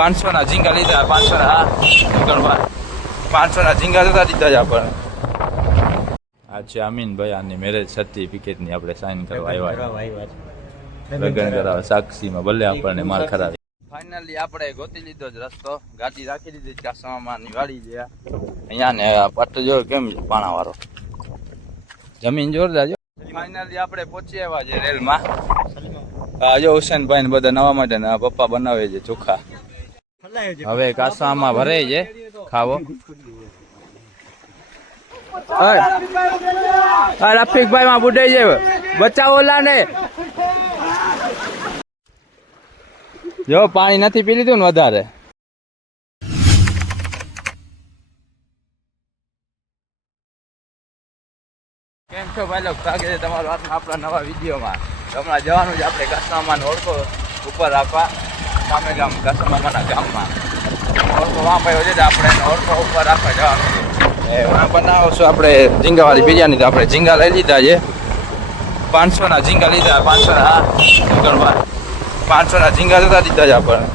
500 ના ઝીંગા લીધા. 500 ના 500 ના ઝીંગા જતા દીધા જ આપણે. આ છે અમીનભાઈ, આની મેરેજ સર્ટિફિકેટની આપણે સાઇન કરવા આવ્યા. લગ્ન કરાવવા સાક્ષીમાં ભલે આપણને માર ખરાબ. ફાઇનલી આપણે ગોતી લીધો જ રસ્તો. ગાડી રાખી દીધી કાસામાં ની વાડી છે અહીંયા ને. પટ્ટ જોર કેમ પાણા વાળો, જમીન જોરદાર. ફાઇનલી આપણે પહોંચી આવ્યા છે રેલમાં. જો હુસેનભાઈ ને બધા નવા માટે ને પપ્પા બનાવે છે ચોખા. હવે કાસામાં ભરે છે ખાવો. રફીકભાઈ માં બુડે છે, બચાવો ઓલા ને. જો પાણી નથી પી લીધું ને વધારે. કેમ છો ભાઈ લોકો, સ્વાગત છે તમારું આપણા નવા વિડીયોમાં. હમણાં જવાનું છે આપણે કાસામાન ઓળખો ઉપર રાખવા, સામે ગામ કાસામામાના ગામમાં ઓળખો વાં ભાઈ છે આપણે ઓળખો ઉપર રાખવા જવાનું છે. વાં બનાવશું આપણે ઝીંગાવાળી બિરયાની. તો આપણે ઝીંગા લઈ લીધા છે. 500 ના ઝીંગા લીધા. 500 ના 500 ના ઝીંગા જતા દીધા છે આપણે.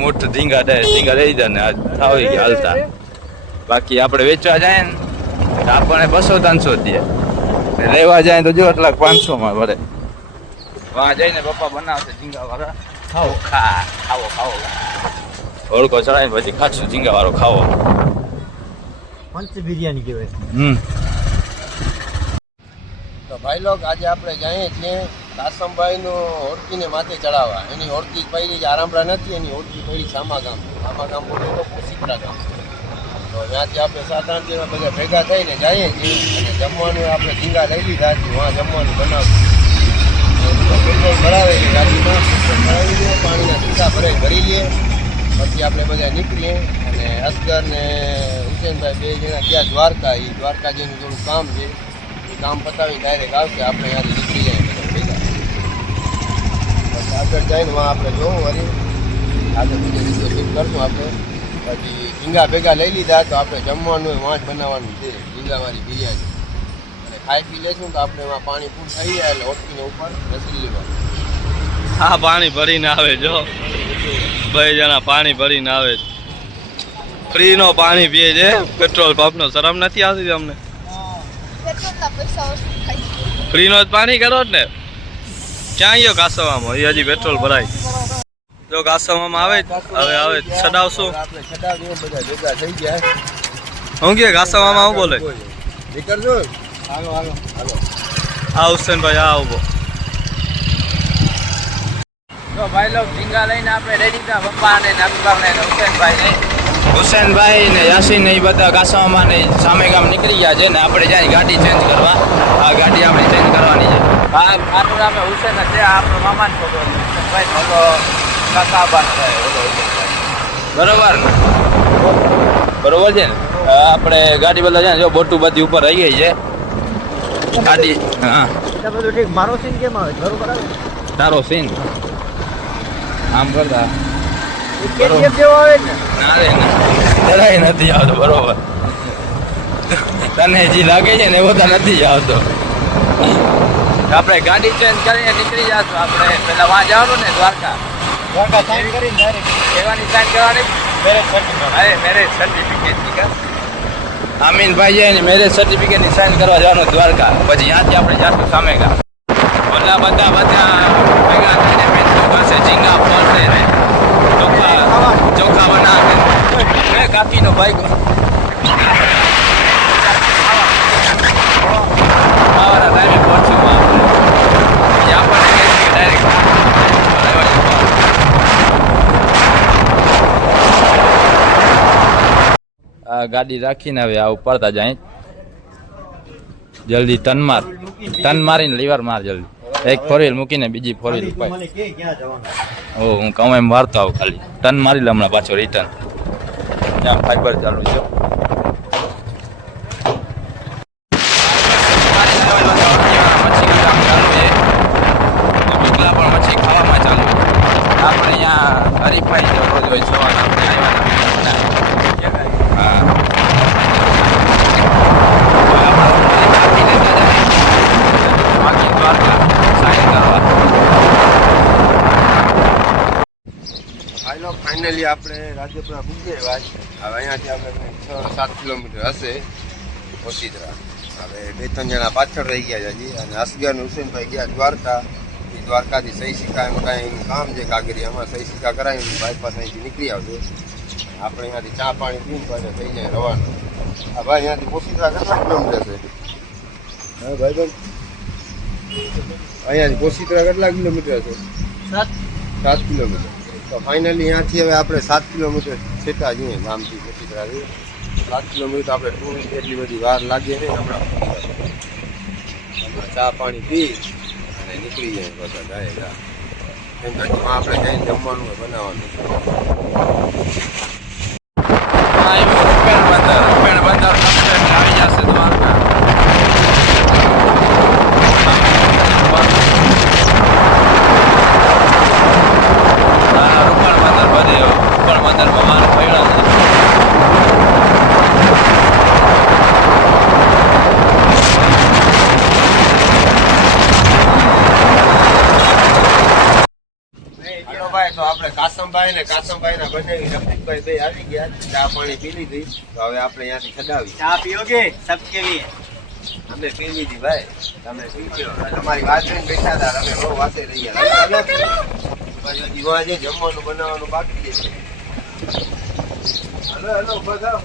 મોટ ઝીંગા લઈ લીધા ને આવી ગયા હાલતા. બાકી આપણે વેચવા જાય ને આપણને 200-300 દે. લેવા જાય તો જો એટલા 500 માં ભરે. વાં જઈને પપ્પા બનાવશે ઝીંગા વાળા. ખાવો ખાવો ઓળખો ચડાવીને પછી ખાશું ઝીંગા વાળો ખાવો. પંચ બિરયાની કહેવાય. તો ભાઈ લોક આજે આપણે જઈએ છીએ કાસમભાઈ નું હોડકીને માથે ચડાવવા. એની હોડકી પડી આરામડા નથી, એની હોડકી પડી સામા ગામ બોલે તો સિકરા ગામ. તો ત્યાંથી આપણે 7-8 જણા બધા ભેગા થઈને જઈએ છીએ અને જમવાનું આપણે ઝીંગા લઈ લીધા છે. વहाँ જમવાનું બનાવશું. પેટ્રોલ ભરાવે ગાડીમાં, ભરાવી દઈએ, પાણીના સીધા ભરી લઈએ. પછી આપણે બધા નીકળીએ અને અસગર ને હુસેનભાઈ 2 જણા ત્યાં દ્વારકા. એ દ્વારકા જેનું થોડું કામ છે, એ કામ પતાવી ડાયરેક્ટ આવશે. આપણે ત્યાંથી નીકળી જાય બધા ભેગા. પછી આગળ જઈને આપણે જોવું વળી આગળ બીજો શૂટ કરશું આપણે. પછી ઝીંગા ભેગા લઈ લીધા તો આપણે જમવાનું વાંચ બનાવવાનું છે ઝીંગાવાળી બિરયાની. અને ખાઈ પી લેશું તો આપણે એમાં પાણી ફૂલ થઈ જાય એટલે હોટકીને ઉપર રસી લેવાનું. હા, પાણી ભરીને આવે. જો 2 જણા પાણી ભરીને આવે. ફ્રી નો પાણી પીએ છે પેટ્રોલ પંપ નો. શરમ નથી આવતી તમને? ફ્રી નો જ પાણી કરો ને. ક્યાં ગયો કાસવામાં? એ હજી પેટ્રોલ ભરાય. જો કાસવામાં આવે હવે છડાવશું. આપણે છડાવીએ બધા ભેગા થઈ ગયા. હું કે કાસવામાં હું બોલે નીકળજો. હાલો હાલો હાલો. હા હુસેનભાઈ, હા ઉભો. તો ભાઈ લોક ઝીંગા લઈને આપણે રેડી હતા. પપ્પા ને નબીભાઈ ને હુસેનભાઈ ને યાસીન ને એ બધા કાસામાં ને સામે ગામ નીકળી ગયા છે ને આપણે જાય ગાડી ચેન્જ કરવા. આ ગાડી આપણે ચેન્જ કરવાની છે. હા, મારું નામ હુસેન છે. આપણો મામાનો છોકરો હુસેનભાઈ, ઓલો કાકાબાન બરોબર ને? બરોબર છે ને? આપણે ગાડી બધા છે ને જો બોટું બધી ઉપર રહી ગઈ છે ગાડી. હા, બધું ઠીક. મારો સીન કેમ આવે? બરોબર આવે. તારો સીન આમ કરતા કેજીએફ જેવો આવે ને? ના રે ના, જરાય નથી આવતો. બરોબર, તને જે લાગે છે ને એવો તો નથી આવતો. આપણે ગાડી ચેન્જ કરીને નીકળી જશું. આપણે પેલા વાં જવાનું ને દ્વારકા. સાઈન કરીને ડાયરેક્ટ એવાની સાઈન કરવાની. Marriage certificate. આમીનભાઈ છે ને મેરેજ સર્ટિફિકેટની સાઈન કરવા જવાનું દ્વારકા. પછી ત્યાંથી આપણે જશું સામે ગામ. ઓલા બધા ભેગા થઈને પેટ્રોલ પાસે ઝીંગા ફરશે ને ચોખા બનાવે. કાકીનો બાઈક ખાવાના ટાઈમે પહોંચ્યું આપણને ડાયરેક્ટ આ ગાડી રાખીને હવે આ ઉપરતા જાય. જલ્દી ટર્ન મારીને લીવર માર જલ્દી. એક 4 વ્હીલ મૂકીને બીજી 4 વ્હીલ ઉપર. ઓ હું કહું એમ વારતો આવું ખાલી. ટર્ન મારી લે હમણાં પાછો રિટર્ન. ત્યાં ફાઈબર ચાલુ છે. મચ્છી ખાવામાં ચાલુ. આપણે અહીંયા હરીફાઈ રોજ હોય સવારના હા. બાકી દ્વારકા સાઈન કરવા ભાઈ ફાઇનલી આપણે રાજપુરા પૂગીએ વાત. હવે અહીંયાથી આપણે 6-7 કિલોમીટર હશે ઓસીદરા. હવે 2-3 જણા પાછળ રહી ગયા છે હજી. અને અસગર અને હુસેનભાઈ ગયા દ્વારકા. એ દ્વારકાથી સહી સિક્કા એનું કાંઈ એનું કામ છે કાગરિયામાં. સહી સિક્કા કરાવીને બાયપાસ અહીંથી નીકળી આવશે. આપણે અહીંયાથી ચા પાણી પીને પાછા થઈ જાય રવાનું. હા ભાઈ અહીંયાથી ઓસીદરા કેટલા કિલોમીટર છે? હા ભાઈ અહીંયાથી ઓસીદરા કેટલા કિલોમીટર છે? 7 કિલોમીટર. તો ફાઇનલી અહીંયાથી હવે આપણે 7 કિલોમીટર છેટા જઈએ ગામથી ઓસીદરાથી. 7 કિલોમીટર આપણે ટૂર એટલી બધી વાર લાગે નહીં. હમણાં ચા પાણી પી અને નીકળી જાય બધા જાય. કેમ કે આપણે જઈને જમવાનું હોય બનાવવાનું. બંદર આવી જશે દ્વારકા. તો આપણે કાસમભાઈ ને કાસમભાઈ ના બનાવી રફીકભાઈ બે આવી ગયા. ચા પાણી પી લીધી. તો હવે આપણે અહીંયાથી ખડાવી. ચા पियोगे सबके लिए? અમે પી લીધી ભાઈ. તમે પી લો. તમારી વાત જોઈને બેઠા હતા. અમે બહુ વાસે રહી ગયા. જીવા જે જમવાનું બનાવવાનું બાકી છે. હલો હલો બધા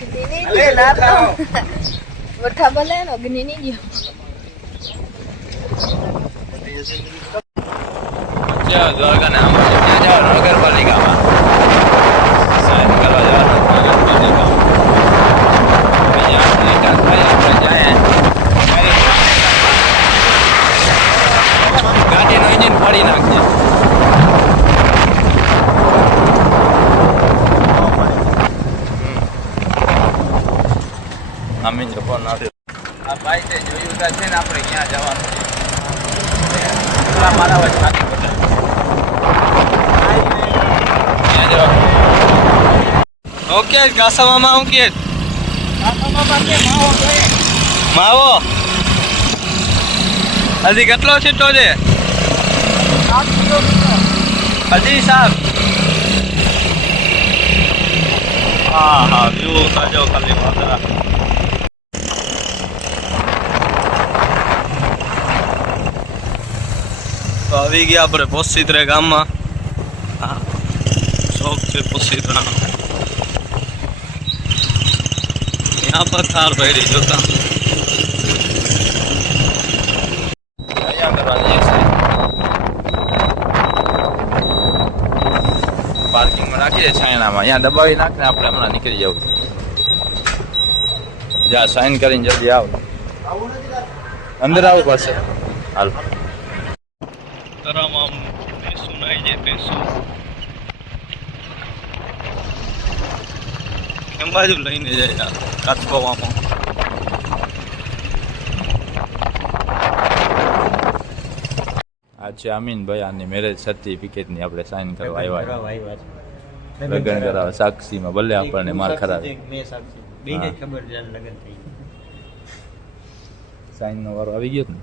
Gini nih. Bertambah lah, no gini nih dia. Dwarka ને આમ ત્યાં જવાનું નગરપાલિકામાં સાઈન કરવા જવાનું નગરપાલિકામાં. આપણે જાય ગાડીનું ઇન્જિન ફાડી નાખજે. આમી જપો નાખ્યો. આ ભાઈ તે જોયું છે ને આપણે ક્યાં જવાનું છે. મારા વાત સાચી બધા ક્યાં જવાનું. ઓકે કાસામાં હું કે માવો હજી કેટલો છીટો છે? હજી સાહેબ. હા હા વ્યૂ સાજો ખાલી માત્ર. તો આવી ગયા આપણે પોસીત્રે ગામમાં. હા શોખ છે પોસીત્રા. यहाँ पर थार भैरी जोता અહીંયા કરવા જઈએ પાર્કિંગમાં નાખી દે છાયણામાં. અહીંયા દબાવી નાખને આપણે હમણાં નીકળી જવું. જા સાઈન કરીને જલ્દી આવ. અંદર આવું પાસે હાલ. તરામાં પેસું નાઈ જાય પેસું કેમ બાજુ લઈને જાય કાચકોવામાં. આ છે અમીનભાઈ આની મેરેજ સર્ટિફિકેટની આપણે સાઈન કરવા આવ્યા. આવ્યા છે. લગ્ન કરાવે સાક્ષીમાં ભલે આપણને માર ખરાવે. મેં સાક્ષી બેને ખબર છે લગ્ન થઈ સાઈનનો વારો આવી ગયો ને.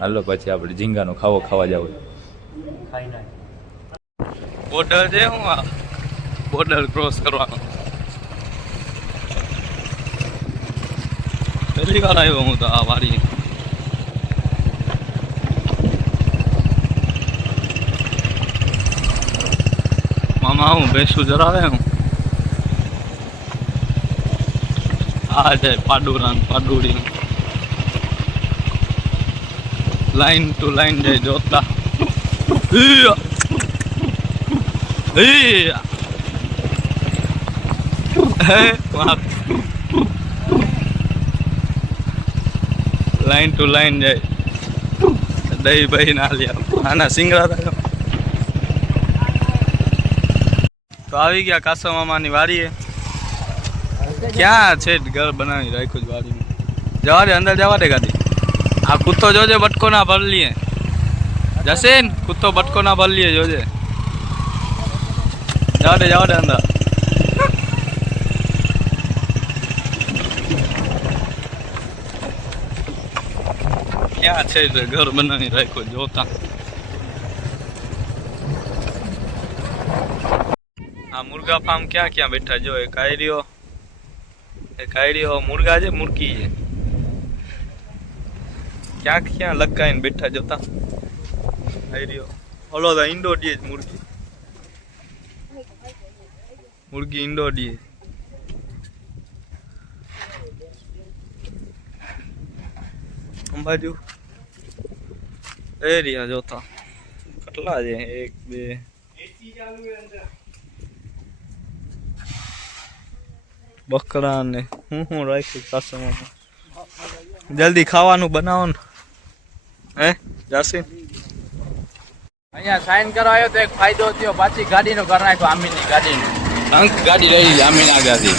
હાલો પછી આપણે ઝીંગાનો ખાવો ખાવા જાવ. ખાઈ નાખ. બોર્ડર છે હું આ બોર્ડર ક્રોસ કરવાનો. પહેલી વાર આવ્યો હું તો આ વારી. મામા હું ભેંસું જરાવે હું આ જાય પાડુરા પાડુડી લાઈન ટુ લાઈન જાય જોતા. લાઈન ટુ લાઈન જાય. દહીં બહી ના લ્યા આના સિંગડા થાય. તો આવી ગયા કાસો મામાની વાડીએ. ક્યાં છે ઘર બનાવી રાખ્યું જ વાડીમાં. જવા દે અંદર જવા દે ગાડી. આ કૂતો જોજે બટકો ના ભર લીએ. જશે ને કૂતો બટકો ના ભર લીએ જોજે. જવા દે અંદર. ક્યાં છે તે ઘર બનાવી રાખ્યું જોતા. આ મુર્ગા ફાર્મ ક્યાં ક્યાં બેઠા જો એક કાયરીઓ મુર્ગા છે મુર્ગી છે ક્યાં ક્યાં લટકાઈને બેઠા જોતા. કાયરીઓ ઓલો તો ઈંડો દે જ મુર્ગી ઈંડો દે. અંબાજુ એરિયા જોતા કેટલા છે 1 2 બકરા ને હું રાખ્યું કાસમાં. જલ્દી ખાવાનું બનાવો ને હે જાસી. અહીંયા સાઈન કરવા આવ્યો તો એક ફાયદો થયો, પાછી ગાડીનો કરી નાખ્યો આમીની ગાડીનો. અંક ગાડી લઈ લીધી આમીન આગળથી.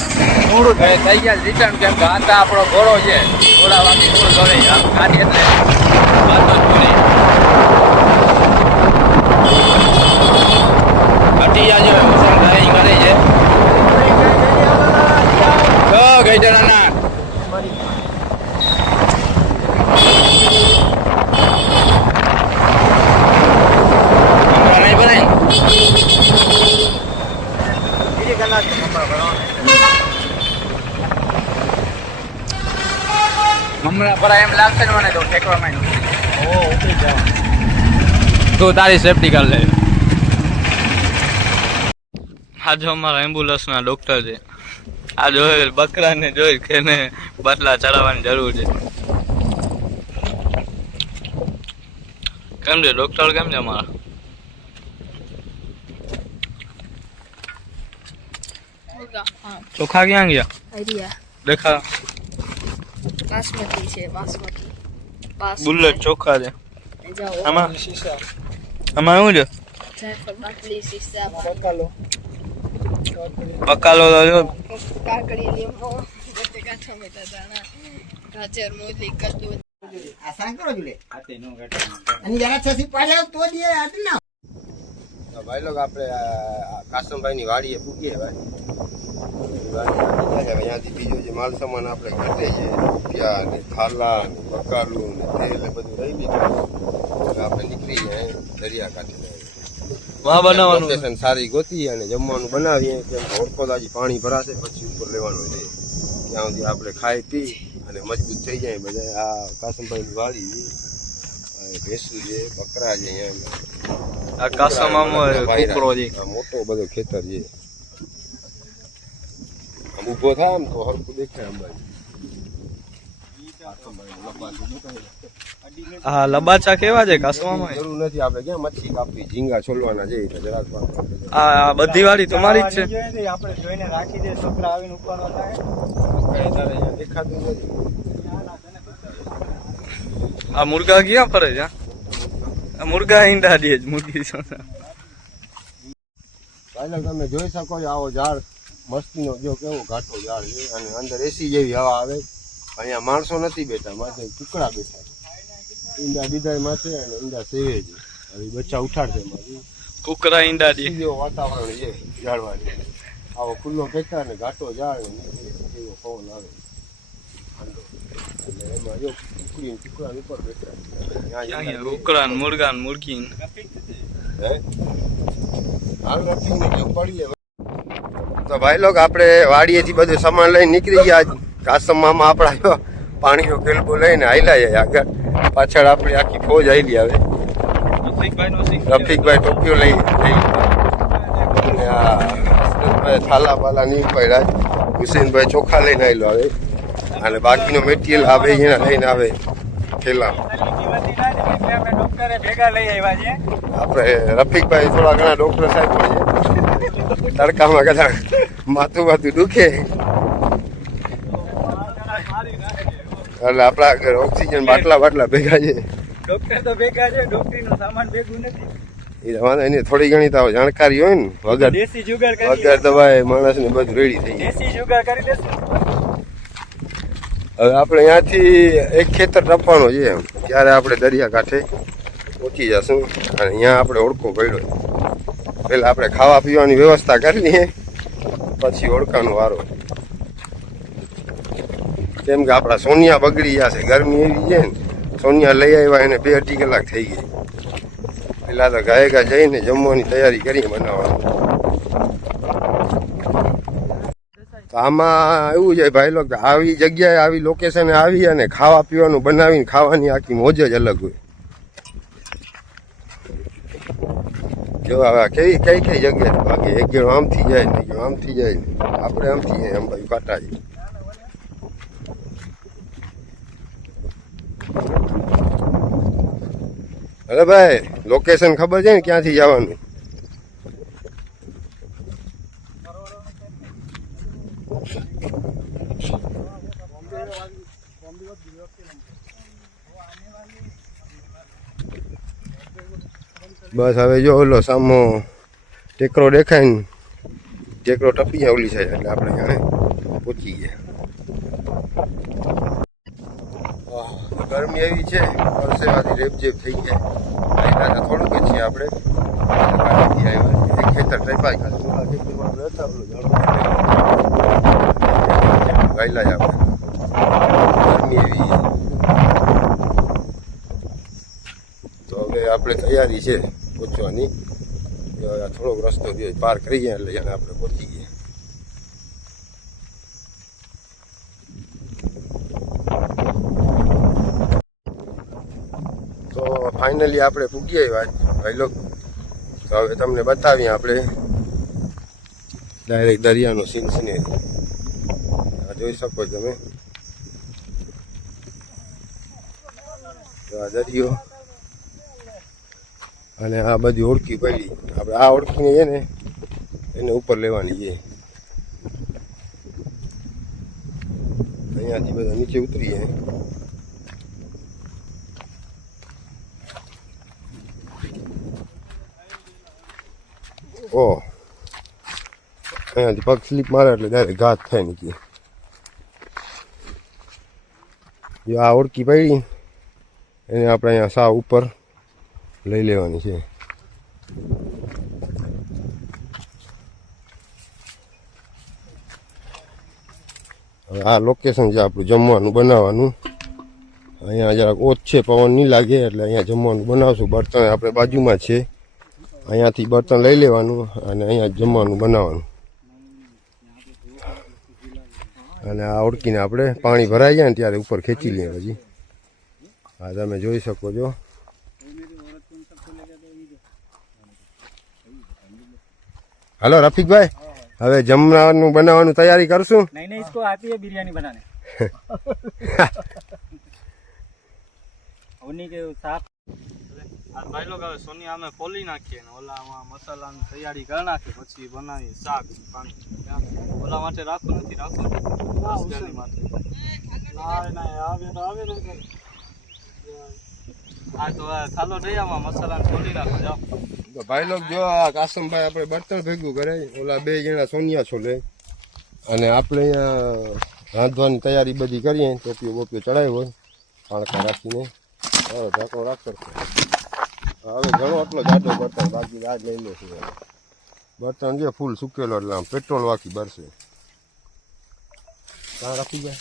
થોડું થઈ ગયા રિટર્ન, કેમ કે આ તો આપણો ઘોડો છે, ઘોડા વાગી ઘોડ દોડે ગાડી એટલે વાંધો જ નહીં. હટી જાજો ડ્રાઇવિંગ કરે છે. ગઈડરના નહીં બનાય હમણાં પર એમ લાગશે ને મને તો ઠેકવામાં તું તારી સેફટી કરી લે. આ જો અમારા એમ્બ્યુલન્સના ડોક્ટર છે. આ જોઈ બકરાને જોઈ કે એને બદલા ચડાવવાની જરૂર છે. કેમ છે ડોક્ટર, કેમ છે અમારા? ચોખા ક્યાં ગયા? હરિયા દેખા બાસમતી છે, બાસમતી બુલેટ ચોખા છે. જાઓ આમાં આમાં શું છે? જાયફળ બાટલી સીસા પકાલો તો જો કાકડી લીંબુ બટેકા ટમેટા દાણા ગાજર મૂલી કદ્દુ. ભાઈ લોકો આપણે કાસમભાઈની વાડીએ પૂગીએ ભાઈ. અહીંયાથી બીજો જે માલ સામાન આપણે ઘટે છે, રૂપિયા ને થાલા ને બકાલું ને તેલ ને બધું રહી લીધું. એટલે આપણે નીકળી જાય દરિયા કાંઠે. વાહ બનાવવાનું લોકેશન સારી ગોતી અને જમવાનું બનાવીએ. કેમ ઓળખો તો હજી પાણી ભરાશે પછી ઉપર લેવાનું છે. ત્યાં સુધી આપણે ખાઈ પી અને મજબૂત થઈ જાય બધા. આ કાસમભાઈની વાડી ભેંસું છે, બકરા છે. અહીંયા આ કાસામાં કુકરો છે. મોટો બધો ખેતર છે. આમ ઊભો થાય આમ તો હરખું દેખાય અંબાજી. હા લબાચા કેવા છે કાસવામાં? જરૂર નથી, આપણે ક્યાં મચ્છી કાપવી, ઝીંગા છોલવાના છે. જરાક આ બધી વાડી તમારી જ છે? આપણે જોઈને રાખી દે, છોકરા આવીને ઉપર દેખાતું નથી. આ મુર્ગા ક્યાં ફરે છે? આ મુર્ગા ઈંડા દે જ મુર્ગી. ભાઈ તમે જોઈ શકો છો આવો ઝાડ મસ્તીનો, જો કેવો ઘાટો ઝાડ છે અને અંદર એસી જેવી હવા આવે. અહીંયા માણસો નથી બેઠા, માથે કુકડા બેઠા. ઈંડા દીધા માથે અને ઈંડા સેવે છે. હવે બચ્ચા ઉઠાડશે એમાંથી. કુકરા ઈંડા દે. જેવો વાતાવરણ છે ઝાડવાની. આવો ખુલ્લો ખેતર ને ઘાટો ઝાડ ને એવો પવન આવે. એટલે એમાં જો કુકડા ઉપર બેઠા. કુકડા ને મુર્ગા ને મુર્ગી. તો ભાઈ લોક આપણે વાડીએથી બધું સામાન લઈને નીકળી ગયા. કાસમમાં આપણા પાણીનો કેલબો લઈને હાલ્યા જાય આગળ. પાછળ આપણી આખી ફોજ હાલી આવે. રફીકભાઈ ટોપીઓ લઈ થાલા બાલા નહીં પડ્યા. હુસેનભાઈ ચોખા લઈને આવેલો આવે અને બાકીનો મટીરિયલ આવે એના લઈને આવે થેલા. આપણે રફીકભાઈ થોડા ઘણા ડોક્ટર સાહેબ પણ છે. તડકામાં કદાચ માથું દુખે એટલે આપણા ઘર ઓક્સિજન બાટલા ભેગા છે. ડોક્ટર તો ભેગા છે, ડોક્ટરનો સામાન ભેગું નથી. એની થોડી ઘણી તો જાણકારી હોય ને. દેશી જુગાર વગર દવાએ માણસને બધું રેડી થઈ જાય. દેશી જુગાર કરી દેશું. હવે આપણે અહીંયાથી એક ખેતર ટપવાનું છે, ત્યારે આપણે દરિયા કાંઠે પહોંચી જશું. અને અહીંયા આપણે ઓળખો પડ્યો. પહેલાં આપણે ખાવા પીવાની વ્યવસ્થા કરી લઈએ, પછી ઓળખાનો વારો. કેમ કે આપણા સોનિયા બગડી ગયા છે, ગરમી એવી છે ને સોનિયા લઈ આવ્યા એને 2-2.5 કલાક થઈ ગઈ. પેલા તો ગાયકા જઈને જમવાની તૈયારી કરીએ બનાવવાની. તો આમાં એવું છે ભાઈ લોકો, આવી જગ્યાએ આવી લોકેશને આવી અને ખાવા પીવાનું બનાવીને ખાવાની આખી મોજ જ અલગ હોય. જો હવે કઈ જગ્યાએ બાકી એક ગેણો આમથી જાય ને એક ગેણો આમથી જાય ને આપણે આમથી જાય, આમ બાજુ કાંટા જાય. અરે ભાઈ લોકેશન ખબર છે ને ક્યાંથી જવાનું? બસ હવે જો ઓલો સામો ટેકરો દેખાય ને, ટેકરો ટપી જાય ઓલી સાઈડ એટલે આપણે જાણે પહોંચી ગયા. ગરમી એવી છે, પરસેવાથી રેપઝેપ થઈ જાય. થોડુંક જ છીએ આપણે ખેતર ટાઈપા ગાયલા જ આપણે. ગરમી એવી તો હવે આપણે તૈયારી છે પહોંચવાની. થોડોક રસ્તો પાર કરી ગયા એટલે જાણે આપણે પહોંચી ગયા. તો ફાઇનલી આપણે પૂગી આવ્યા ભાઈ લોકો. તો હવે તમને બતાવીએ આપણે ડાયરેક્ટ દરિયાનો સીન સિનેરી. જોઈ શકો તમે આ દરિયો અને આ બધી ઓળખી પડી. આપણે આ ઓળખીને છે ને એને ઉપર લેવાની છે. અહીંયાથી બધા નીચે ઉતરીએ. ઓહ, અહીંયાથી પગ સ્લીપ મારે એટલે ડાયરેક્ટ ઘાત થાય નીચે. જો આ ઓળખી પડી એને આપણે અહીંયા સાવ ઉપર લઈ લેવાની છે. હવે આ લોકેશન છે આપણું જમવાનું બનાવવાનું. અહીંયા જરાક ઓછ છે, પવન નહીં લાગે એટલે અહીંયા જમવાનું બનાવશું. બર્તન આપણે બાજુમાં છે, અહીંયાથી બર્તન લઈ લેવાનું અને અહીંયા જમવાનું બનાવવાનું. અને આ ઓળખીને આપણે પાણી ભરાઈ જાય ને ત્યારે ઉપર ખેંચી લઈએ પછી. હા તમે જોઈ શકો છો. हेलो रफीक भाई, હવે જમવાનું બનાવવાનું તૈયારી કરશું. नहीं इसको आती है बिरयानी बनाने. उन्हीं के साथ ભાઈ લોકો હવે સોનિયા અમે ફોલી નાખીએ ને ઓલામાં મસાલાની તૈયારી કરી નાખીએ, પછી બનાવીએ શાક પાણી. ઓલા માટે રાખવું નથી, રાખવું માટે. હા તો ચાલો દરિયામાં મસાલાને ફોલી નાખો જાઓ. તો ભાઈ લોક જો આ કાસમભાઈ આપણે બર્તન ભેગું કરે, ઓલા 2 જણા સોનિયા છોલે અને આપણે અહીંયા રાંધવાની તૈયારી બધી કરીએ. ટોપીઓ બોપીઓ ચડાવી હોય પાણકા રાખીને ઢાંકો રાખશો. હવે ઘણો એટલો જાડો બર્તન બાકી આજ લઈ લો છું. બર્તન જે ફૂલ સુકેલો એટલે આમ પેટ્રોલ વાકી બરશે. ત્યાં રાખી જાય.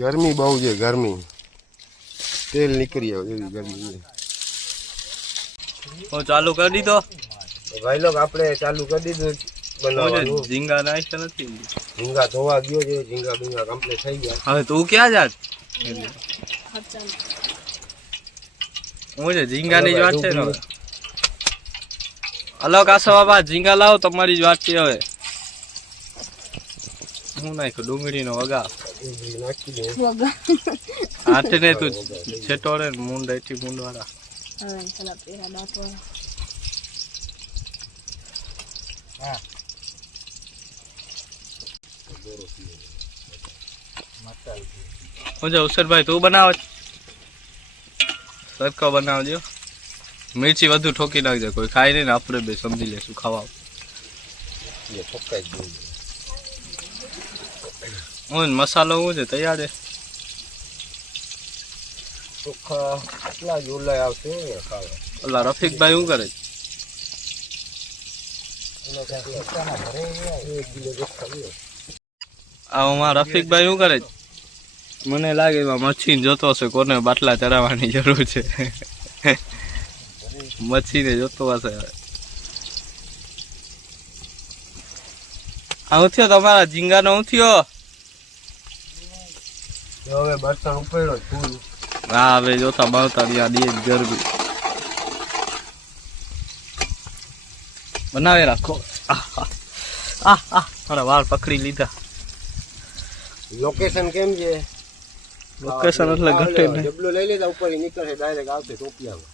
ગરમી બહુ છે, ગરમી તેલ નીકળી આવે એવી ગરમી છે. હું ચાલુ કરી દીધો ભાઈ લોક આપણે ચાલુ કરી દીધું બનાવવાનું. ઝીંગા નાખ્યા નથી, ઝીંગા ધોવા ગયો છે, ઝીંગા બીંગા કમ્પ્લીટ થઈ ગયા. હવે તું ક્યાં જાત? હું છે ઝીંગાની જ વાત છે ને. હલો કાસો બાબા, ઝીંગા લાવો, તમારી જ વાત છે. હવે હું નાખ્યું ડુંગળીનો વગા નાખી દે. હાથે ને તું છેટોડે ને મૂંડ એથી મૂંડ વાળા. હું છે ઉસરભાઈ, તું બનાવ સરખો બનાવજો. મિર્ચી વધુ ઠોકી નાખજે, કોઈ ખાઈ નહીં ને આપણે બે સમજી લેશું ખાવા. હું મસાલો શું છે તૈયાર છે. ચોખ્ખા કેટલા જ ઓલા આવશે ખાવા. ઓલા રફીકભાઈ શું કરે? આમાં રફીકભાઈ શું કરે છે? મને લાગે એમાં મચ્છીને જોતો હશે, કોને બાટલા ચડાવવાની જરૂર છે. મચ્છીને જોતો હશે. હું થયો તમારા ઝીંગાનો હું થયો? હવે બર્તન ઉપડ્યો ફૂલ. હા હવે જોતા બાવતા ત્યાં દે ગરબી બનાવી રાખો. મારા વાળ પકડી લીધા. લોકેશન કેમ છે? લોકેશન એટલે ઘટે નહીં. ડબલો લઈ લેતા ઉપર નીકળે ડાયરેક્ટ આવશે ટોપિયામાં.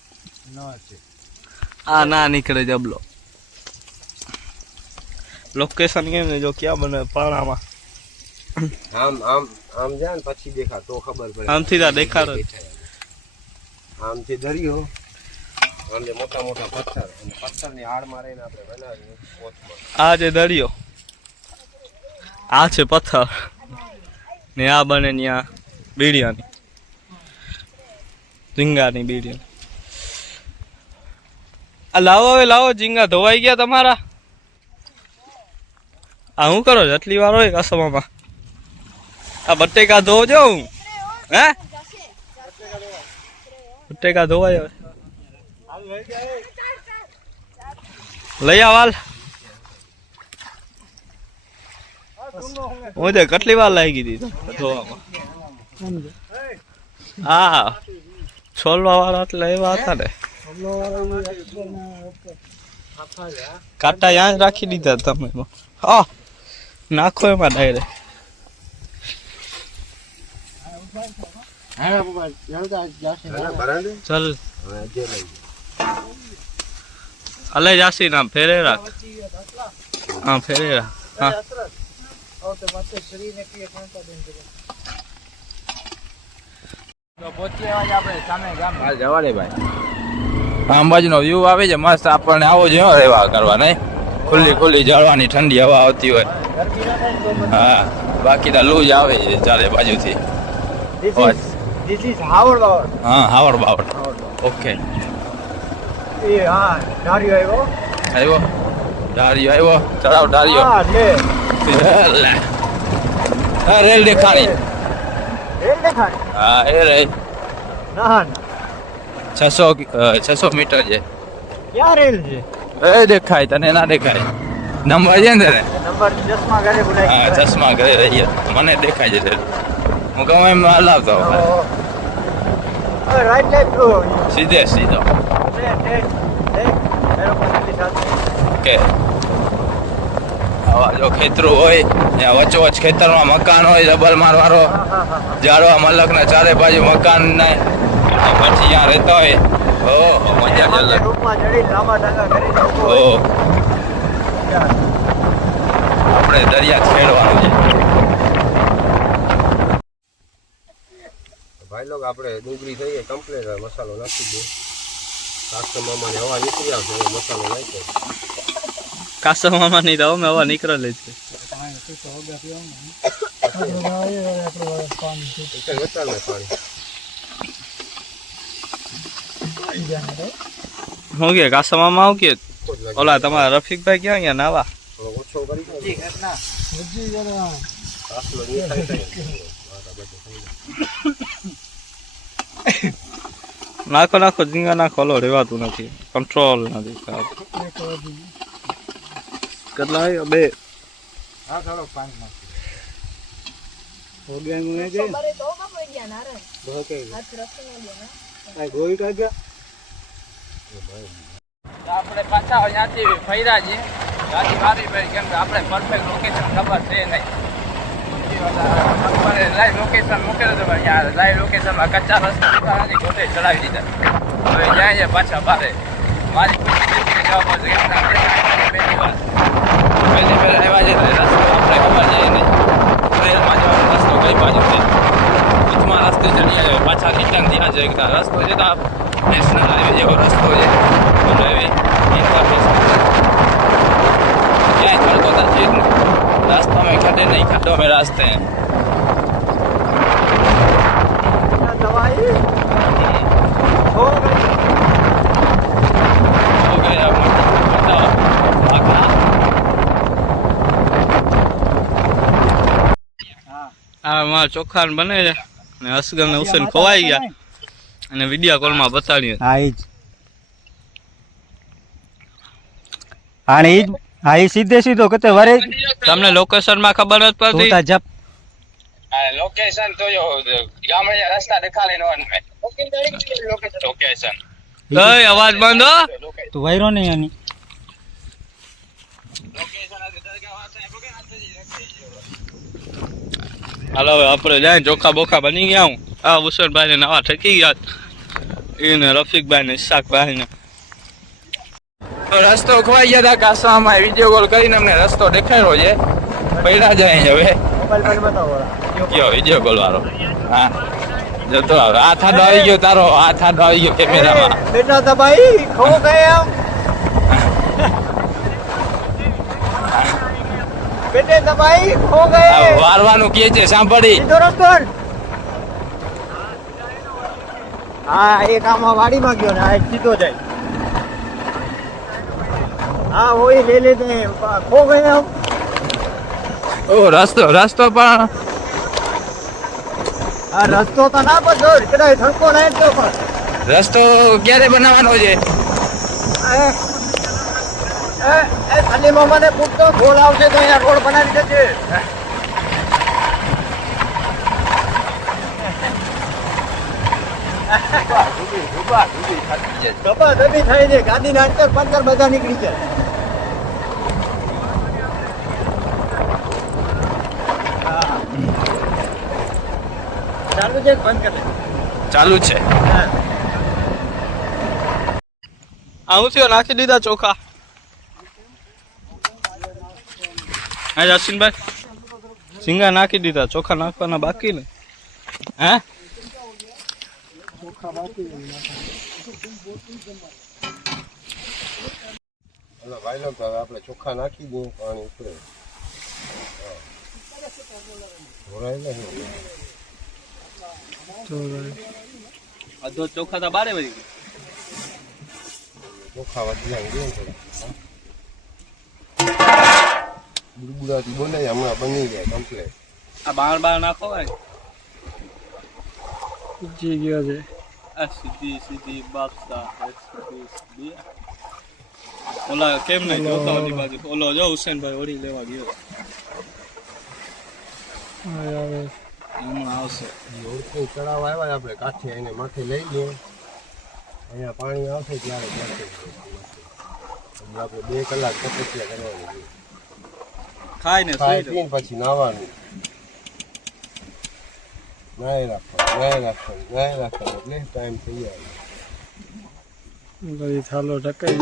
આ ના નીકળે જબલો. લોકેશન કેમ ને જો ક્યાં બને પાણામાં. આમ આમ આમ જાય ને પછી દેખા તો ખબર પડે. આમથી તા દેખાડો. આમથી દરિયો, આમ મોટા મોટા પથ્થર અને પથ્થરની આડ મારીને આપણે બનાવીએ પોચમાં. આ જે દરિયો, આ છે પથ્થર ને આ બને ત્યાં બીડિયાની ઝીંગાની બીડિયા. આ લાવો હવે લાવો, ઝીંગા ધોવાઈ ગયા તમારા. આ શું કરો છો આટલી વાર હોય કસવામાં? આ બટેકા ધોજો. હું હે બટેકા ધોવાય હવે લઈ આવાલ. હું તો કેટલી વાર લાગી હતી ધોવામાં. હા છોલવા વાળા એટલે એવા હતા ને. કાંટા ત્યાં જ રાખી દીધા તમે. હા નાખો એમાં ડાયરેક્ટ. ચલ અલે જાસી ના ફેરે રાખ. હા ફેરે રાખ. હા જવાડે ભાઈ. અંબાજીનો વ્યૂ આવે છે મસ્ત. આપણને આવો જેવો રહેવા કરવા નહીં. ખુલ્લી ખુલ્લી જળવાની ઠંડી હવા આવતી હોય. હા બાકી તો લૂજ આવે છે ચારે બાજુથી. હા હાવડ બાવડ. ઓકે આવ્યો ધાર્યો આવ્યો. ચડાવ ધાર્યો. રેલ દેખાણી. હા એ રે 600 મીટર છે. ક્યાં રેલ છે? એ દેખાય તને ના દેખાય? નંબર છે ને તને? નંબર ચશ્મા ઘરે ભૂલાઈ હા ચશ્મા ઘરે રહી મને દેખાય છે. હું કહું એમ હલાવતો રાઈટ લેફ્ટ ગો. સીધે સીધો. ઓકે આવા જો ખેતરું હોય ત્યાં વચ્ચોવચ્ચ ખેતરમાં મકાન હોય ડબલ મારવાળો ઝાડવા મલકના ચારે બાજુ મકાન ને પછી ત્યાં રહેતા હોય. ઓહો મજા જ અલગ. રૂપમાં ચડી લાંબા ટાંગા કરી ઓહ આપણે દરિયા ખેડવાનું છે. ભાઈ લોક આપણે ડુંગળી થઈ ગઈ કમ્પ્લીટ. મસાલો નાખી દે. કાસ્તો મામાની હવા નીકળી આવશે મસાલો નાખી. કાસા મામા ની તો અમે હવા નીકળે છે. હું કે કાસા મામા આવું કે ઓલા તમારા રફીકભાઈ ક્યાં ગયા નાવા? ઓછો કરી નાખો નાખો ઝીંગા નાખો. ઓલો રેવાતું નથી, કંટ્રોલ નથી. કેટલા આવ્યો? 2. હા ચાલો 5 માં ખબરે તો કપઈ ગયા નારણ હાથ રખી ન ગયા. ગોઈ કાગ્યા આપણે પાછા ત્યાંથી ફર્યા છીએ. ગાડી મારી ભાઈ કેમ કે આપણે પરફેક્ટ લોકેશન ખબર છે નહીં. લાઈવ લોકેશન મૂકેલું હતું પણ લાઈવ લોકેશનમાં કચ્ચા રસ્તા ગોટે ચડાવી દીધા. હવે જાય છે પાછા બારે. મારી પહેલી વાર આવ્યા છે રસ્તો આપણે ખબર છે નહીં. ટ્રેનમાં જવાનો રસ્તો કઈ બાજુ છે ઉચમાં રસ્તે ચડી આવ્યો. પાછા રિટર્ન ત્યાં છે રસ્તો છે તો નેશનલ હાઈવે જેવો રસ્તો છે. હાઈવે ક્યાંય ખડકો તો છે જ નહીં. रास्ता में खड्डे नहीं, खड्डों में रास्ते हैं. दवाई हो गई हो गया बताओ. અમારા ચોખ્ખા બને છે અને અસગર ને હુસેન ખોવાઈ ગયા અને વિડીયો કોલમાં બતાડીએ. હા ઈ જ આને ઈ જ હા ઈ સીધે સીધો કતે વરે તમને લોકેશન માં ખબર નથી તું પડતી? તા જપ લોકેશન તો જો ગામડે રસ્તા દેખાડી નો લોકેશન કઈ અવાજ બંધ હો. તું વૈરો નહીં આની હાલો હવે આપણે જાય ચોખા બોખા બની ગયા. હું આ હુસેનભાઈ ને નવા ઠકી ગયા એને રફીકભાઈ ને ઇશાકભાઈ ને રસ્તો ખોવાઈ ગયા હતા કાસવામાં વિડીયો કોલ કરીને અમને રસ્તો દેખાડ્યો છે પૈડા જાય હવે મોબાઈલ પર બતાવો કયો વિડીયો કોલ વાળો હા જતો હવે હાથ હાથ આવી ગયો તારો હાથ હાથ આવી ગયો કેમેરામાં બેટા તો ભાઈ ખો ગયે આમ બેટે તો ભાઈ ખો ગયે વારવાનું કે છે સાંભળી સીધો રસ્તો હા એક આમાં વાડીમાં ગયો ને આ એક સીધો જાય હા હોય લે લે તે ખો ગયે આમ ઓ રસ્તો પણ આ રસ્તો તો ના બદલો કદાચ થડકો ના તો પણ રસ્તો ક્યારે બનાવવાનો છે એ ખાલી મામાને પૂછતો ગોળ આવશે તો અહીંયા રોડ બનાવી દેજે ગબા ગબી થાય છે ગાડીના અંતર પંદર બધા નીકળી જાય ચાલુ છે બંધ કરી ચાલુ છે આવું થયો નાખી દીધા ચોખા. હા યાસીનભાઈ સિંગા નાખી દીધા ચોખા નાખવાના બાકી ને હે હલો ભાઈ લો હવે આપણે ચોખ્ખા નાખી દઈએ પાણી ઉપર ભરાય નહીં અધો ચોખા તો બારે વળી ચોખ્ખા વધ્યા દે બુડબુડાથી બોલાય હમણાં બની જાય કમ્પ્લેટ. આ બાર નાખો ભાઈ જી ગયો છે આ સીધી બાપસા ઓલા કેમ નહીં જોતા ઓલી બાજુ ઓલો જો હુસેનભાઈ ઓળી લેવા ગયો હમણાં આવશે. ઓળખી તળાવ આવ્યા આપણે કાંઠે એને માથે લઈ ગયો અહીંયા પાણી આવશે ત્યારે આપણે 2 કલાક તપસ્યા કરવાની ખાઈને ખાઈ પીને પછી નાવાનું નાય રાખવાનું એટલે ટાઈમ થઈ જાય થાલો ઢકાઈ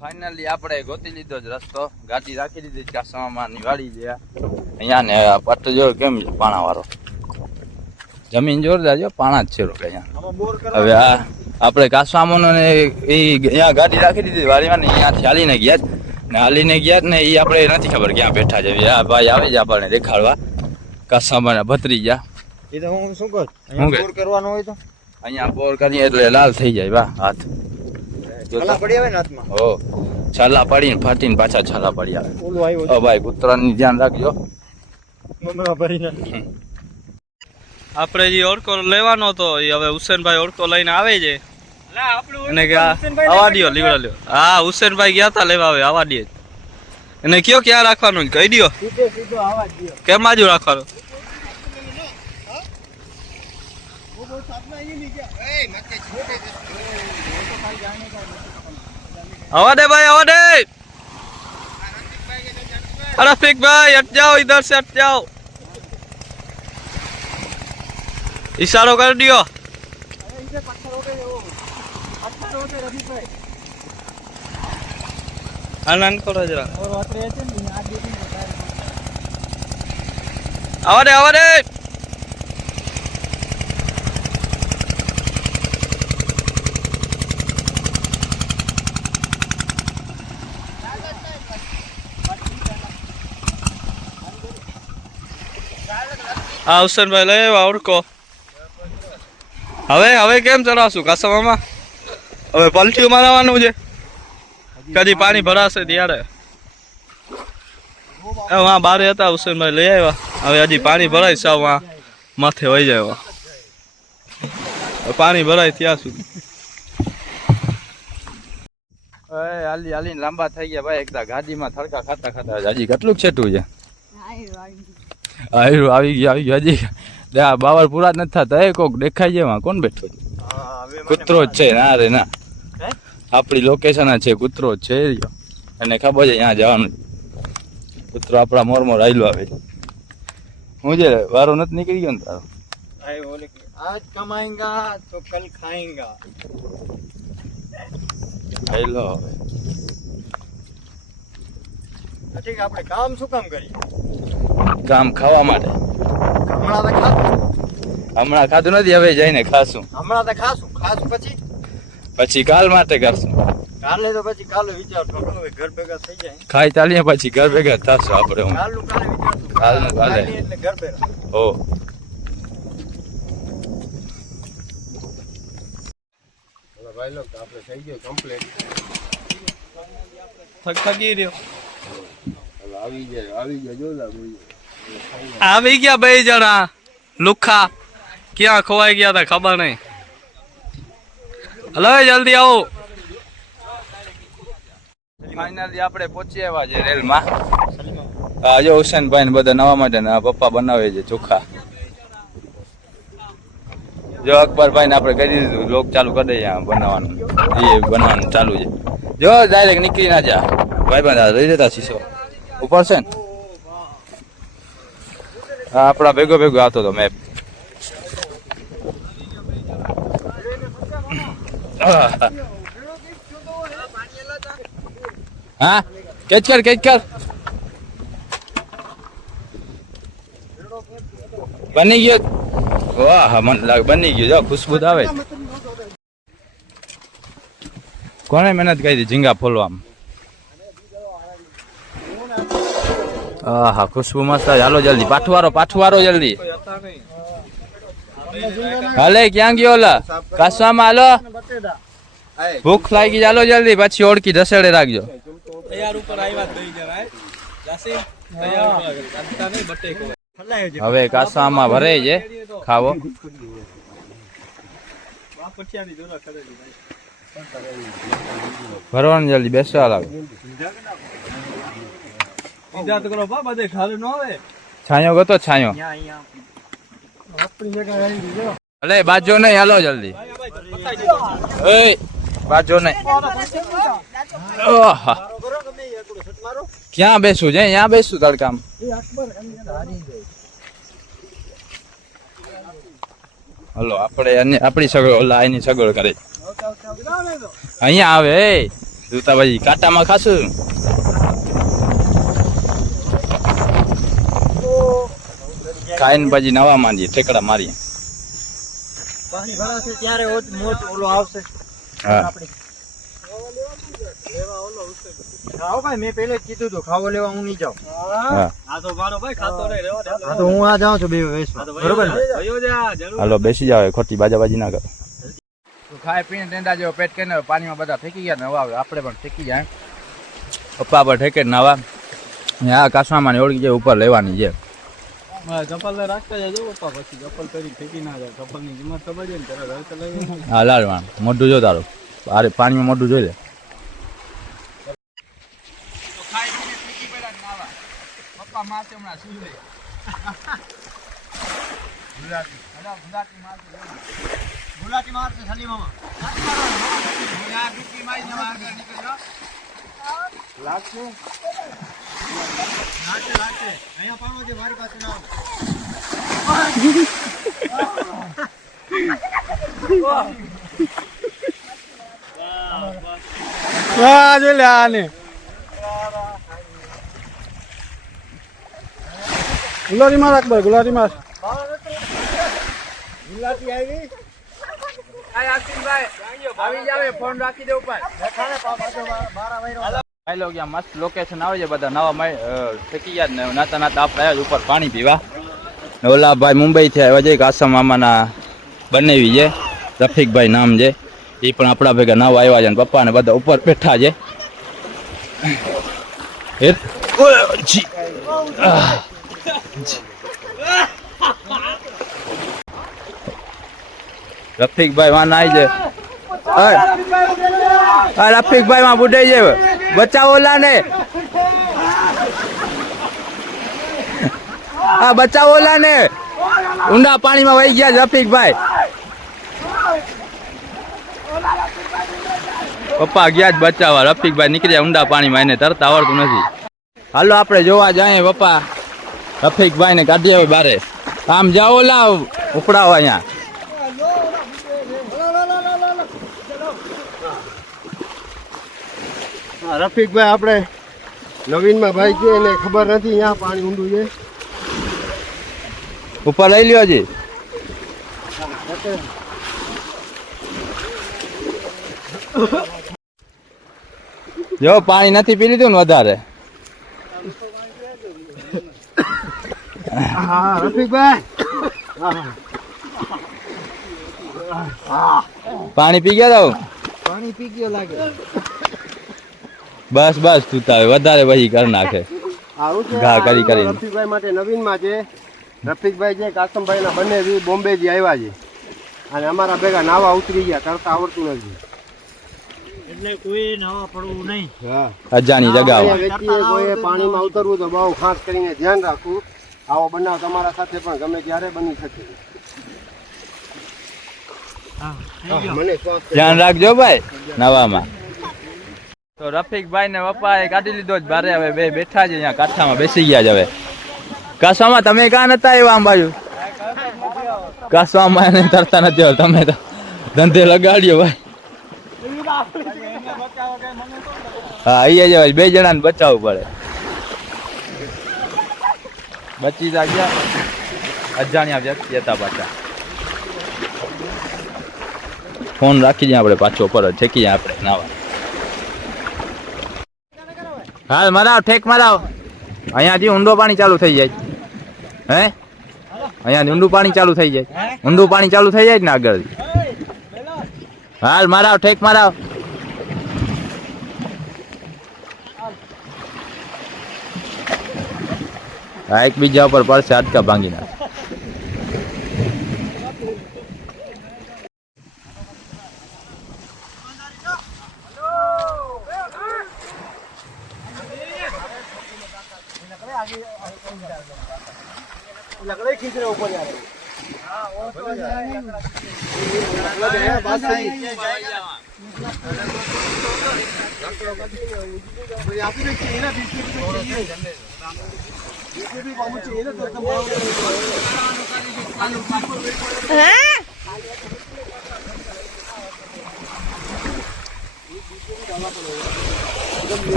ફાઇનલી આપણે ગોતી લીધો જ રસ્તો ગાડી રાખી દીધી કાસવામાં વાળી ગયા અહીંયા ને પટ્ટ જોર કેમ છે પાણા વાળો જમીન જોરદાર જો પાણા જ છે રોકે અહીંયા હવે આ આપણે કાસવાનો ને એ અહીંયા ગાડી રાખી દીધી વાડીમાં ને અહીંયાથી હાલીને ગયા જ ને એ આપણે નથી ખબર ક્યાં બેઠા છે આ ભાઈ આવે છે આપણને દેખાડવા કાસામાં ભતરી ગયા એ તો હું શું કરું શું અહીંયા કહે? બોર કરવાનો હોય તો અહીંયા બોર કરીએ એટલે લાલ થઈ જાય વાહ હાથ છાલા પડી આવે ને હાથમાં હો છાલા પડીને ફાટીને પાછા છાલા પડી આવે ઓલું આવ્યું ઓ ભાઈ કૂતરાની ધ્યાન રાખજો મમરા ભરીને આપણે જે ઓળકો લેવાનો હતો એ હવે હુસેનભાઈ ઓળકો લઈને આવે છે એને કે આવા દો લીવડા લ્યો હા હુસેનભાઈ ગયા તા લેવા આવે આવા દે એને કયો ક્યાં રાખવાનું કહી દો સીધો આવાજ દયો કેમ બાજુ રાખવાનું आवा दे भाई आवा दे रफीक भाई हट जाओ इधर से हट जाओ इशारो कर दियो आनंद करो जरा आवा दे હા હુસેનભાઈ લઈ આવ્યા ઓળકો હવે કેમ ચડાવશું કાસવામાં હવે પલટીયું મારવાનું છે કદી પાણી ભરાશે ત્યારે હા બારે હતા હુસેનભાઈ લઈ આવ્યા હવે હજી પાણી ભરાય સાવ માથે વહી જાય પાણી ભરાય ત્યાં સુધી હાલી હાલીને લાંબા થઈ ગયા ભાઈ એકદા ગાડીમાં થડકા ખાતા ખાતા હજી કેટલું છેટું છે આયરું આવી ગયું હજી બાવર પૂરા જ નથી થતા એ કોક દેખાય છે એમાં કોણ બેઠો છે કૂતરો જ છે ના રે ના આપણી લોકેશન છે કૂતરો જ છે અને ખબર છે ત્યાં જવાનું કૂતરો આપણા મોર આયલો આવે છે હું જે વારો નથી નીકળી ગયો ને તારો आज कमाएंगा तो कल खाएंगा આયલો ઠીક આપણે કામ શું કામ કરીએ કામ ખાવા માટે હમણાં તો ખાશું હમણાં ખાધું નથી હવે જઈને ખાશું હમણાં તો ખાશું પછી કાલ માટે કરશું કાલે તો પછી કાલે વિચાર થોડો હવે ઘર ભેગા થઈ જાય ખાઈ ચાલીએ પછી ઘર ભેગા થશું આપણે હું કાલનું કાલે વિચારશું કાલનું કાલે એટલે ઘર ભેગા હો ભાઈ લોક આપણે થઈ ગયો કમ્પ્લીટ થકી રહ્યો આવી ગયા જોરદાર આવી ગયા બે જણા લુખા ક્યાં ખોવાઈ ગયા હતા ખબર નહીં હલો જલ્દી આવો ફાઇનલી આપણે પહોંચી આવ્યા છે રેલમાં હા જો હુસેનભાઈ ને બધા નવા માટે ને પપ્પા બનાવે છે ચોખા જો અકબરભાઈ ને આપણે કહી દીધું લોક ચાલુ કરી દઈએ બનાવવાનું એ બનાવવાનું ચાલુ છે જો ડાયરેક્ટ નીકળી ના જા ભાઈ બંધ રહી જતા શીશો ઉપર છે ને હા આપણા ભેગો આવતો હતો મેપ હા કેચ કર બની ગયો વાહ મને લાગે બની ગયો જો ખુશ્બુ આવે કોને મહેનત કરી ઝીંગા ફોલવામાં હા ખુશ્બુ મસ્ત હાલો જલ્દી પાઠવારો જલ્દી હાલે ક્યાં ગયો ઓલા કાસવામાં હાલો ભૂખ લાગી ચાલો જલ્દી પછી ઓળખી ધસેડે રાખજો હવે કાસવામાં ભરે છે ખાવો ભરવાનું જલ્દી બેસવા લાગે છાંયો ગતો છાંયો અલે બાજો નહીં હાલો જલ્દી બાજો નહીં ક્યાં બેસું છે અહીંયા બેસું તડકામાં હલો આપણે આપણી સગવડ ઓલા એની સગવડ કરે અહીંયા આવે દૂતાભાઈ કાંટામાં ખાશું ખાઈને પછી નવા માંડીએ ઠેકડા મારીએ પાણી ભરાશે ત્યારે મોટ ઓલો આવશે હા ખાઓ ભાઈ મેં પહેલે જ કીધું હતું ખાવો લેવા હું નહીં જાઉં હા તો હું આ જાઉં છું બે વેસવા બરોબર ને હાલો બેસી જાવ ખોટી બાજાબાજી ના કરો ખાઈ પીને ટેંડા જેવો પેટ કરીને પાણીમાં બધા ફેંકી ગયા નવા આપણે પણ ફેંકી જાય પપ્પા પર ઠેકે નવા હા કાસવામાં ઓળખી જાય ઉપર લેવાની છે ચપ્પલ રાખતા જજો પપ્પા પછી ચપ્પલ કરી ફેંકી ના જાય ચપ્પલ ની કિંમત ખબર છે ને ત્યારે હા લાડવાનું મોઢું જો તારું અરે પાણીમાં મોઢું જોઈ લે ગુલાટી મારશે ખાલી મામા લાગશે અહીંયા પાડો છે મારી પાસે ના વાહ જો લે આને ગુલાટી માર અકબર ગુલાટી માર ગુલાટી આવી મસ્ત લોકેશન આવે છે બધા નવા થકી ગયા ને નાતા નાતા આપણે આવ્યા ઉપર પાણી પીવા ઓલા ભાઈ મુંબઈ થી આવ્યા છે કાસમ મામાના બનેવી છે રફીકભાઈ નામ છે એ પણ આપણા ભેગા નવા આવ્યા છે પપ્પા ને બધા ઉપર બેઠા છે રફીકભાઈ વાન આવી છે. રફીકભાઈ માં બુઢાઈ છે, બચાવો ઓલા ને. બચાવો ઓલા ને, ઊંડા પાણીમાં વહી ગયા રફીકભાઈ. પપ્પા ગયા જ બચાવવા, રફીકભાઈ નીકળ્યા ઊંડા પાણીમાં, એને તરતા આવડતું નથી. હાલો આપણે જોવા જાય પપ્પા, રફીકભાઈ ને કાઢી આવે બારે. આમ જાઓ લાવ ઉપડાવો અહીંયા. રફીકભાઈ આપણે નવીનમાં ભાઈ છે એને ખબર નથી અહીંયા પાણી ઊંડું છે. ઉપર લઈ લ્યો જી. જો પાણી નથી પી લીધું ને વધારે. રફીકભાઈ પાણી પી ગયા તો પાણી પી ગયો લાગે. બસ બસ તું તારે વધારે વહી કરી નાખે. ઘા કરી કરીને. રફીકભાઈ માટે નવીનમાં છે. રફીકભાઈ છે કાસમભાઈના બંને બોમ્બેથી આવ્યા છે અને અમારા ભેગા નાવા ઉતરી ગયા, તરતા આવડતું નથી. એટલે કોઈ નાવા પડવું નહીં. હા, અજાણી જગાવા. વ્યક્તિએ કોઈ પાણીમાં ઉતરવું તો બહુ ખાસ કરીને ધ્યાન રાખવું. આવો બનાવ તમારા સાથે પણ ગમે ત્યારે બની શકે. મને શ્વાસ ધ્યાન રાખજો ભાઈ નવામાં. તો રફીકભાઈ ને પપ્પા એ કાઢી લીધો જ બારે. હવે બે બેઠા છે અહીંયા કાંઠામાં બેસી ગયા છે. હવે કાસવામાં તમે કાં નતા આવ્યા આમ બાજુ? કાસવામાં એને તરતા નથી આવડતું. તમે તો ધંધે લગાડ્યો ભાઈ. હા અહીંયા જવાય, બે જણાને બચાવવું પડે. બચી જા ગયા અજાણ્યા વ્યક્તિ હતા પાછા. ફોન રાખી દઈએ આપણે પાછો પર ઠેકી જાય આપણે નાવા. હાલ મરાવ, ઠેક મરાવ. અહીંયાથી ઊંડો પાણી ચાલુ થઈ જાય. હે અહીંયાથી ઊંડું પાણી ચાલુ થઈ જાય. ઊંડું પાણી ચાલુ થઈ જાય ને આગળ. હાલ મરાવ, ઠેક મરાવ. હા એકબીજા ઉપર પડશે, હાડકા ભાંગી નાખ. लकड़े खींच रहे ऊपर जा रहे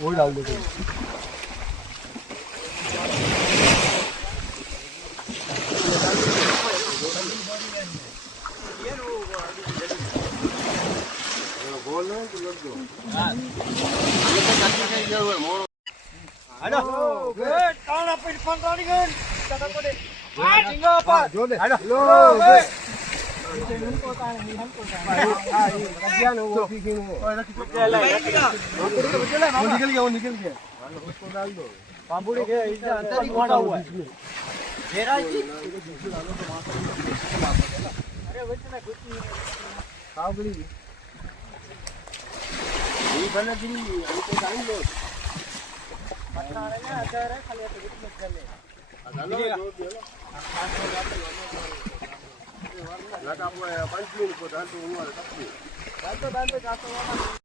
वो डाल देते निकल गया पापुड़ी के अंदर ही घोड़ा हुआ है घेरा जी अरे वैसे ना कुछ नहीं पापुड़ी ये बना दी हमको टाइम लो पता रहे ना अगर है खाली तो कुछ मत कर ले लगा हुआ है 5 मिनट को डाल तो हुआ है तब